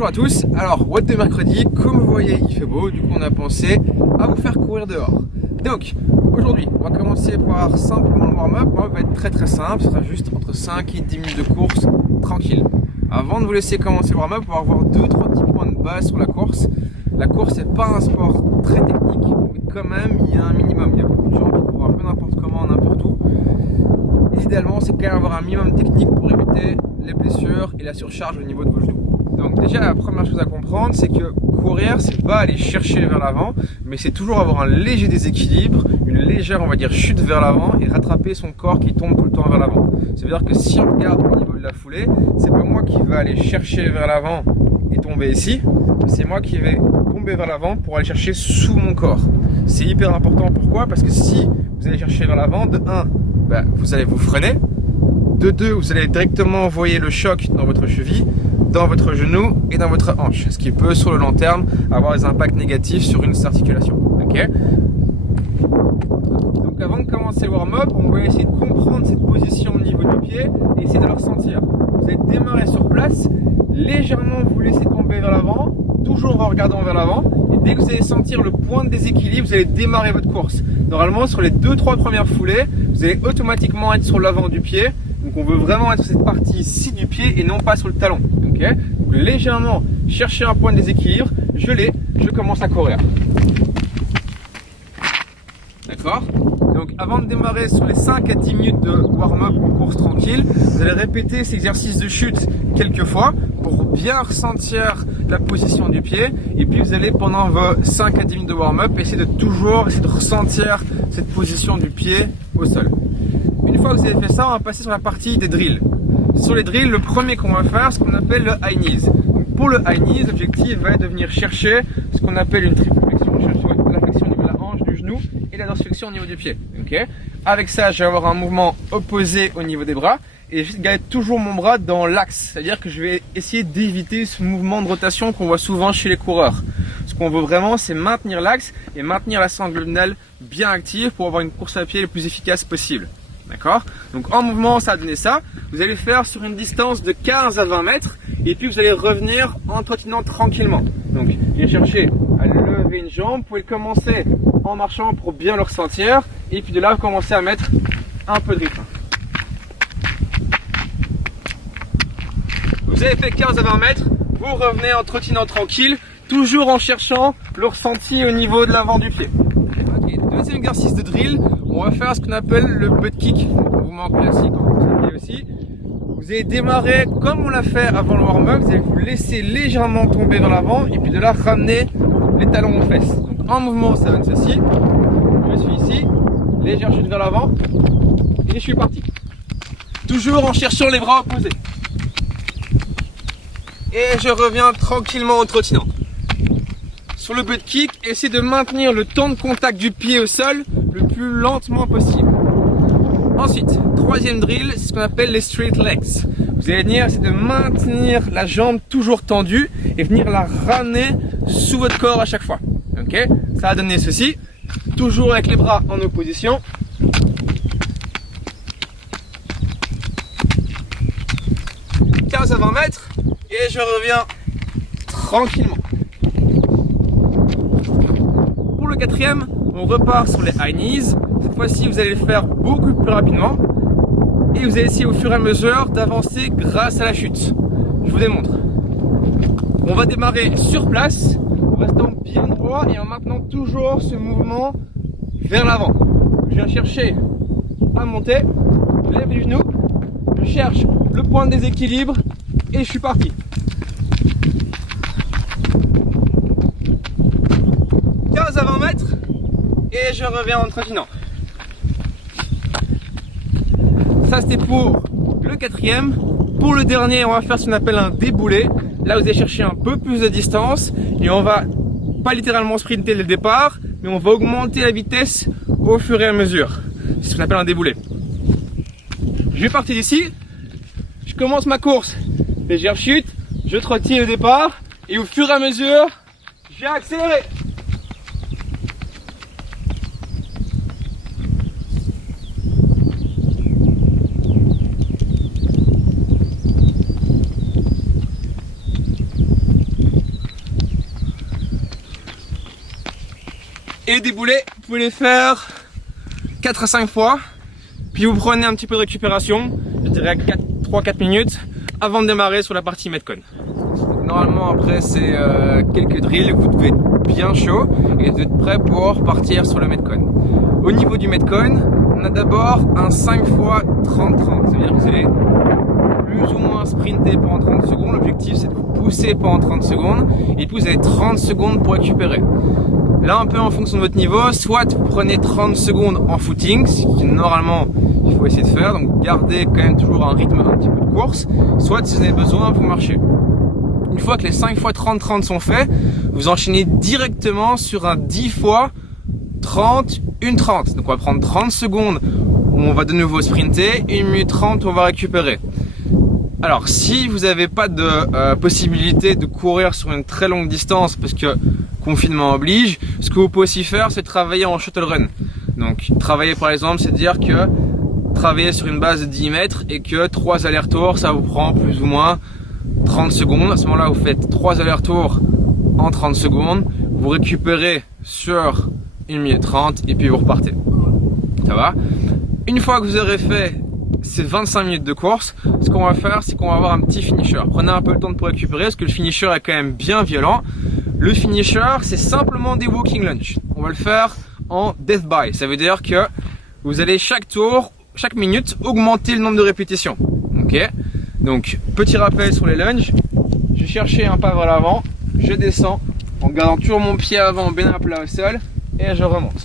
Bonjour à tous, alors what de mercredi, comme vous voyez il fait beau, du coup on a pensé à vous faire courir dehors. Donc aujourd'hui on va commencer par simplement le warm-up. Le warm-up va être très simple, ce sera juste entre 5 et 10 minutes de course tranquille. Avant de vous laisser commencer le warm-up, on va avoir 2-3 petits points de base sur la course. La course n'est pas un sport très technique, mais quand même il y a un minimum, il y a beaucoup de gens qui courent un peu n'importe comment, n'importe où. Idéalement c'est quand même avoir un minimum technique pour éviter les blessures et la surcharge au niveau de vos genoux. Donc déjà la première chose à comprendre, c'est que courir c'est pas aller chercher vers l'avant, mais c'est toujours avoir un léger déséquilibre, une légère on va dire chute vers l'avant et rattraper son corps qui tombe tout le temps vers l'avant. Ça veut dire que si on regarde au niveau de la foulée, c'est pas moi qui vais aller chercher vers l'avant et tomber ici, c'est moi qui vais tomber vers l'avant pour aller chercher sous mon corps. C'est hyper important, pourquoi? Parce que si vous allez chercher vers l'avant, de 1, vous allez vous freiner, de 2, vous allez directement envoyer le choc dans votre cheville, dans votre genou et dans votre hanche, ce qui peut sur le long terme avoir des impacts négatifs sur une articulation. Okay, donc avant de commencer le warm-up, on va essayer de comprendre cette position au niveau du pied et essayer de le ressentir. Vous allez démarrer sur place, légèrement vous laissez tomber vers l'avant, toujours en regardant vers l'avant, et dès que vous allez sentir le point de déséquilibre, vous allez démarrer votre course. Normalement sur les 2-3 premières foulées, vous allez automatiquement être sur l'avant du pied. Donc on veut vraiment être sur cette partie ici du pied et non pas sur le talon. Okay, donc légèrement chercher un point de déséquilibre, je l'ai, je commence à courir. D'accord? Donc avant de démarrer sur les 5 à 10 minutes de warm-up en course tranquille, vous allez répéter cet exercice de chute quelques fois pour bien ressentir la position du pied. Et puis vous allez pendant vos 5 à 10 minutes de warm-up essayer de ressentir cette position du pied au sol. Une fois que vous avez fait ça, on va passer sur la partie des drills. Sur les drills, le premier qu'on va faire, c'est ce qu'on appelle le high knees. Donc pour le high knees, l'objectif va être de venir chercher ce qu'on appelle une triple flexion, la flexion au niveau de la hanche, du genou et la dorsiflexion au niveau du pied. Okay, avec ça, je vais avoir un mouvement opposé au niveau des bras et je vais garder toujours mon bras dans l'axe. C'est-à-dire que je vais essayer d'éviter ce mouvement de rotation qu'on voit souvent chez les coureurs. Ce qu'on veut vraiment, c'est maintenir l'axe et maintenir la sangle abdominale bien active pour avoir une course à pied le plus efficace possible. D'accord? Donc en mouvement, ça a donné ça. Vous allez faire sur une distance de 15 à 20 mètres et puis vous allez revenir en trottinant tranquillement. Donc viens chercher à lever une jambe. Vous pouvez commencer en marchant pour bien le ressentir et puis de là, vous commencez à mettre un peu de rythme. Vous avez fait 15 à 20 mètres, vous revenez en trottinant tranquille, toujours en cherchant le ressenti au niveau de l'avant du pied. Okay. Deuxième exercice de drill, on va faire ce qu'on appelle le butt kick, mouvement classique en course à pied aussi. Vous allez démarrer comme on l'a fait avant le warm-up, vous allez vous laisser légèrement tomber vers l'avant et puis de là ramener les talons aux fesses. Donc en mouvement, ça donne ceci. Je suis ici, légère chute vers l'avant et je suis parti. Toujours en cherchant les bras opposés. Et je reviens tranquillement en trottinant. Sur le butt kick, essayez de maintenir le temps de contact du pied au sol le plus lentement possible. Ensuite, troisième drill, c'est ce qu'on appelle les straight legs. Vous allez venir essayer de maintenir la jambe toujours tendue et venir la ramener sous votre corps à chaque fois. Okay, ça a donné ceci, toujours avec les bras en opposition. « 15 à 20 mètres et je reviens tranquillement. Pour le quatrième, on repart sur les high knees. Cette fois-ci, vous allez le faire beaucoup plus rapidement et vous allez essayer au fur et à mesure d'avancer grâce à la chute. Je vous démontre. On va démarrer sur place en restant bien droit et en maintenant toujours ce mouvement vers l'avant. Je viens chercher à monter, je lève les genoux, je cherche le point de déséquilibre et je suis parti. 15 à 20 mètres et je reviens en trottinant. Ça c'était pour le quatrième. Pour le dernier, on va faire ce qu'on appelle un déboulé. Là vous allez chercher un peu plus de distance et on va pas littéralement sprinter dès le départ, mais on va augmenter la vitesse au fur et à mesure. C'est ce qu'on appelle un déboulé. Je vais partir d'ici, je commence ma course, légère chute, je trottine au départ et au fur et à mesure, je vais accélérer. Et les déboulés, vous pouvez les faire 4 à 5 fois. Puis vous prenez un petit peu de récupération, je dirais 3-4 minutes avant de démarrer sur la partie Metcon. Normalement après c'est quelques drills, vous devez être bien chaud et vous êtes prêt pour partir sur le Metcon. Au niveau du Metcon, on a d'abord un 5 x 30-30, c'est-à-dire que vous allez plus ou moins sprinter pendant 30 secondes. L'objectif c'est de vous pousser pendant 30 secondes et puis vous avez 30 secondes pour récupérer. Là un peu en fonction de votre niveau, soit vous prenez 30 secondes en footing, ce qui normalement il faut essayer de faire, donc gardez quand même toujours un rythme un petit peu de course, soit si vous en avez besoin vous marchez. Une fois que les 5 x 30-30 sont faits, vous enchaînez directement sur un 10 x 30, 1:30. Donc on va prendre 30 secondes où on va de nouveau sprinter, 1 minute 30 où on va récupérer. Alors si vous n'avez pas de possibilité de courir sur une très longue distance parce que confinement oblige, ce que vous pouvez aussi faire c'est travailler en shuttle run. Donc travailler par exemple c'est dire que travailler sur une base de 10 mètres et que 3 allers-retours ça vous prend plus ou moins 30 secondes. À ce moment là vous faites 3 allers-retours en 30 secondes, vous récupérez sur 1 minute 30 et puis vous repartez. Ça va? Une fois que vous aurez fait ces 25 minutes de course, ce qu'on va faire c'est qu'on va avoir un petit finisher. Prenez un peu le temps pour récupérer parce que le finisher est quand même bien violent. Le finisher c'est simplement des walking lunge. On va le faire en death by. Ça veut dire que vous allez chaque tour, chaque minute augmenter le nombre de répétitions. Ok? Donc petit rappel sur les lunges. Je vais chercher un pas vers l'avant, je descends en gardant toujours mon pied avant bien à plat au sol et je remonte.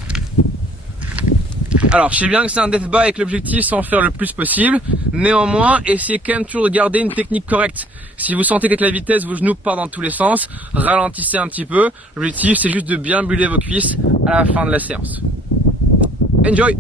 Alors je sais bien que c'est un death by avec l'objectif sans faire le plus possible, néanmoins essayez quand même toujours de garder une technique correcte. Si vous sentez qu'avec la vitesse vos genoux partent dans tous les sens, ralentissez un petit peu. L'objectif c'est juste de bien buller vos cuisses à la fin de la séance. Enjoy!